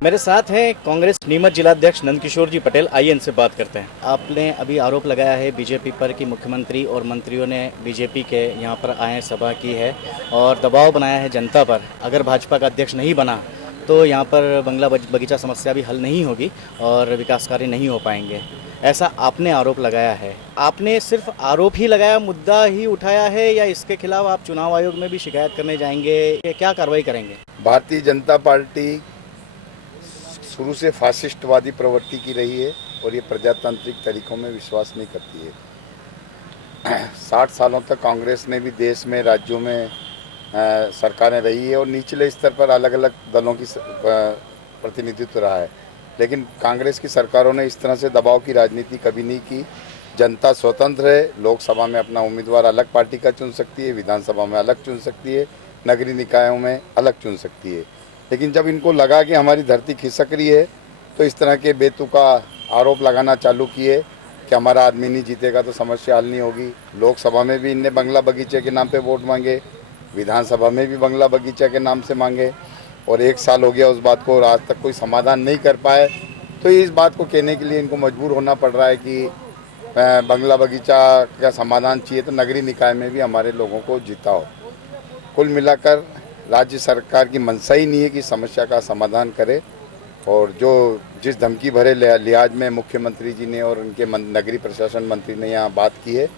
मेरे साथ हैं कांग्रेस नीमच जिलाध्यक्ष नंदकिशोर जी पटेल। आइए इनसे बात करते हैं। आपने अभी आरोप लगाया है बीजेपी पर कि मुख्यमंत्री और मंत्रियों ने बीजेपी के यहाँ पर आए, सभा की है और दबाव बनाया है जनता पर। अगर भाजपा का अध्यक्ष नहीं बना तो यहाँ पर बंगला बगीचा समस्या भी हल नहीं होगी और विकास कार्य नहीं हो पाएंगे, ऐसा आपने आरोप लगाया है। आपने सिर्फ आरोप ही लगाया, मुद्दा ही उठाया है, या इसके खिलाफ आप चुनाव आयोग में भी शिकायत करने जाएंगे, या क्या कार्रवाई करेंगे? भारतीय जनता पार्टी शुरू से फासिस्टवादी प्रवृत्ति की रही है और ये प्रजातांत्रिक तरीकों में विश्वास नहीं करती है। 60 सालों तक कांग्रेस ने भी देश में, राज्यों में सरकारें रही है और निचले स्तर पर अलग अलग दलों की प्रतिनिधित्व रहा है, लेकिन कांग्रेस की सरकारों ने इस तरह से दबाव की राजनीति कभी नहीं की। जनता स्वतंत्र है, लोकसभा में अपना उम्मीदवार अलग पार्टी का चुन सकती है, विधानसभा में अलग चुन सकती है, नगरीय निकायों में अलग चुन सकती है। लेकिन जब इनको लगा कि हमारी धरती खिसक रही है तो इस तरह के बेतुका आरोप लगाना चालू किए कि हमारा आदमी नहीं जीतेगा तो समस्या हल नहीं होगी। लोकसभा में भी इनने बंगला बगीचे के नाम पे वोट मांगे, विधानसभा में भी बंगला बगीचा के नाम से मांगे और 1 साल हो गया उस बात को, आज तक कोई समाधान नहीं कर पाए। तो इस बात को कहने के लिए इनको मजबूर होना पड़ रहा है कि बंगला बगीचा का समाधान चाहिए तो नगरीय निकाय में भी हमारे लोगों को जिताओ। कुल मिलाकर राज्य सरकार की मंशा ही नहीं है कि समस्या का समाधान करे और जो जिस धमकी भरे लिहाज में मुख्यमंत्री जी ने और उनके नगरीय प्रशासन मंत्री ने यहाँ बात की है,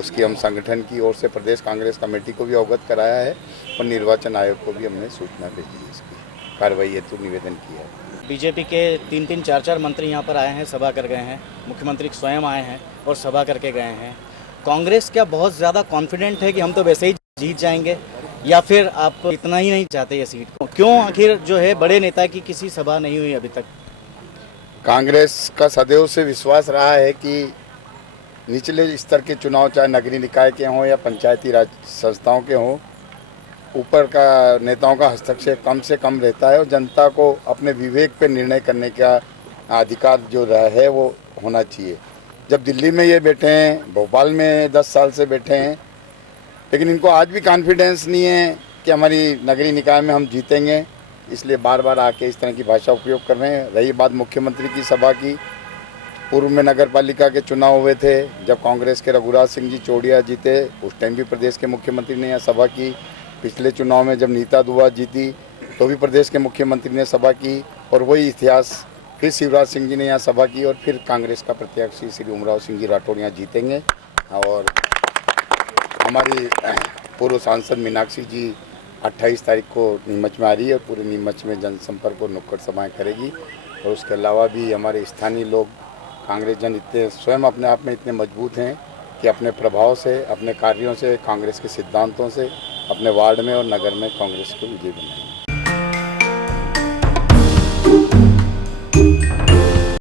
उसकी हम संगठन की ओर से प्रदेश कांग्रेस कमेटी को भी अवगत कराया है और निर्वाचन आयोग को भी हमने सूचना भेजी है, इसकी कार्रवाई हेतु निवेदन किया है। बीजेपी के 3-3, 4-4 मंत्री यहाँ पर आए हैं, सभा कर गए हैं, मुख्यमंत्री स्वयं आए हैं और सभा करके गए हैं। कांग्रेस क्या बहुत ज़्यादा कॉन्फिडेंट है कि हम तो वैसे ही जीत जाएंगे, या फिर आप इतना ही नहीं चाहते ये सीट? क्यों आखिर जो है बड़े नेता की किसी सभा नहीं हुई अभी तक? कांग्रेस का सदैव से विश्वास रहा है कि निचले स्तर के चुनाव, चाहे नगरीय निकाय के हों या पंचायती राज संस्थाओं के हों, ऊपर का नेताओं का हस्तक्षेप कम से कम रहता है और जनता को अपने विवेक पर निर्णय करने का अधिकार जो रहा है वो होना चाहिए। जब दिल्ली में ये बैठे हैं, भोपाल में 10 साल से बैठे हैं, लेकिन इनको आज भी कॉन्फिडेंस नहीं है कि हमारी नगरीय निकाय में हम जीतेंगे, इसलिए बार बार आके इस तरह की भाषा उपयोग कर रहे हैं। रही बात मुख्यमंत्री की सभा की, पूर्व में नगर पालिका के चुनाव हुए थे, जब कांग्रेस के रघुराज सिंह जी चौड़िया जीते, उस टाइम भी प्रदेश के मुख्यमंत्री ने यहाँ सभा की। पिछले चुनाव में जब नीता दुआ जीती तो भी प्रदेश के मुख्यमंत्री ने सभा की और वही इतिहास फिर शिवराज सिंह जी ने यहाँ सभा की और फिर कांग्रेस का प्रत्याशी श्री उमराव सिंह जी राठौड़ यहाँ जीतेंगे। और हमारी पूर्व सांसद मीनाक्षी जी 28 तारीख को नीमच में आ रही है और पूरे नीमच में जनसंपर्क और नुक्कड़ सभाएं करेगी। और उसके अलावा भी हमारे स्थानीय लोग, कांग्रेस जन इतने स्वयं अपने आप में इतने मजबूत हैं कि अपने प्रभाव से, अपने कार्यों से, कांग्रेस के सिद्धांतों से अपने वार्ड में और नगर में कांग्रेस को विजयी बनाएंगे।